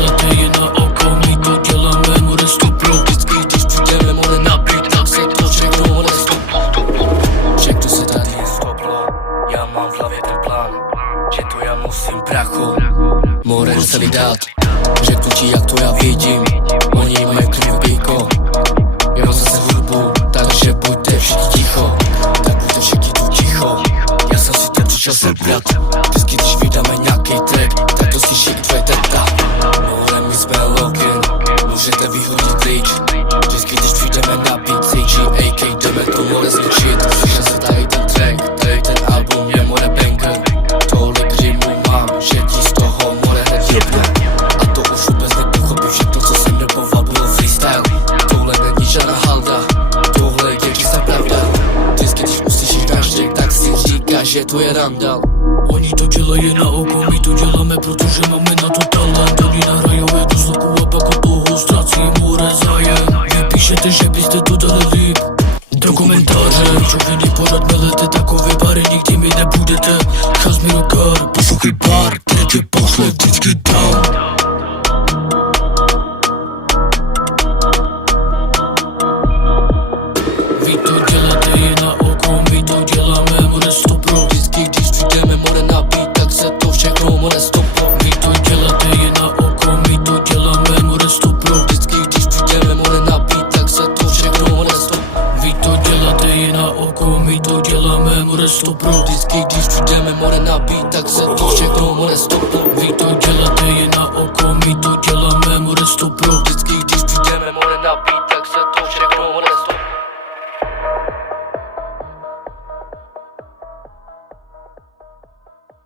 děláte jen na oko, my to děláme, more stopro. Vždycky když přijdeme, more na beat, tak se to všechno, more stopro. Řeknu se tady je stoplo, já mám v hlavě ten plán, že to já musím bracho, more se mi dát. Řeknu ti jak to já vidím, oni mají klid bíko, já mám zase hudbu, takže buďte všichni ticho. Tak buďte všichni tu ticho, já jsem si to přišel sebrat. Vždycky když vydáme nějaký track, tak to slyší i tvoje teta. More my jsme lokin, můžete vyhodit klíč. Vždycky když přijdeme na beat, CGAK jdeme to more zničit. Slyšel se tady ten track, tady ten album je more banger. Tolik rýmů mám, že ti z toho more hned jebne. A to už vůbec nepochopím, že to co jsem repoval bylo freestyle. Tohle není žádná halda, tohle je čistá pravda. Vždycky když uslyšíš náš track, tak si říkáš, že to je randal. Oni to dělají na oko, my to děláme, protože máme na to talent. Oni nahrajou jednu sloku a pak od toho ztrací more zájem. Vy píšete, že byste to dali líp do komentáře. Čověný pořád melete, takové bary nikdy mi nebudete. Chaz mi do kar, poslouchej pár, který tě pošle vždycky dám. Vy to děláte jen na oko, my to děláme, more stopro. Vždycky když přijdeme, more na beat, tak se to všechno, more stopro. Vy to děláte jen na oko, my to děláme, more stopro. Vždycky když přijdeme, more na beat, tak se to všechno, more stopro. Vy to děláte jen na oko, my to děláme, more stopro. Vždycky když přijdeme, more na beat, tak se to všechno, more stopro. Vy to děláte jen na oko, my to děláme, more stopro. Vždycky když přijdeme, more na beat,